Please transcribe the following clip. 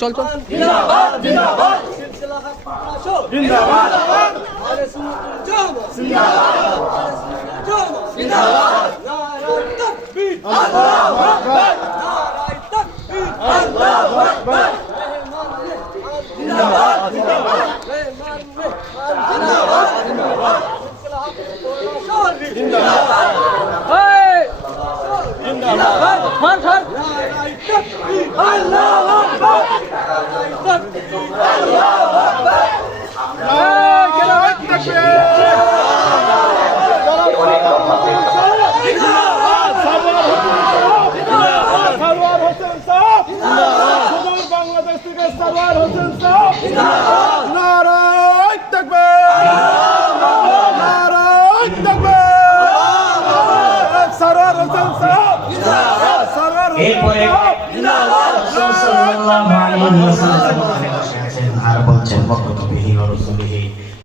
চল চল বাংলাদেশ থেকে সরওয়ার হোসেন সাহেব নারায়ে তাকবীর নারায়ে তাকবীর সরওয়ার হোসেন সাহেব সরওয়ার সাল্লাল্লাহু আলাইহি ওয়াসাল্লাম আর বলছেন মক্কা বিহি ওয়া রাসূলিহি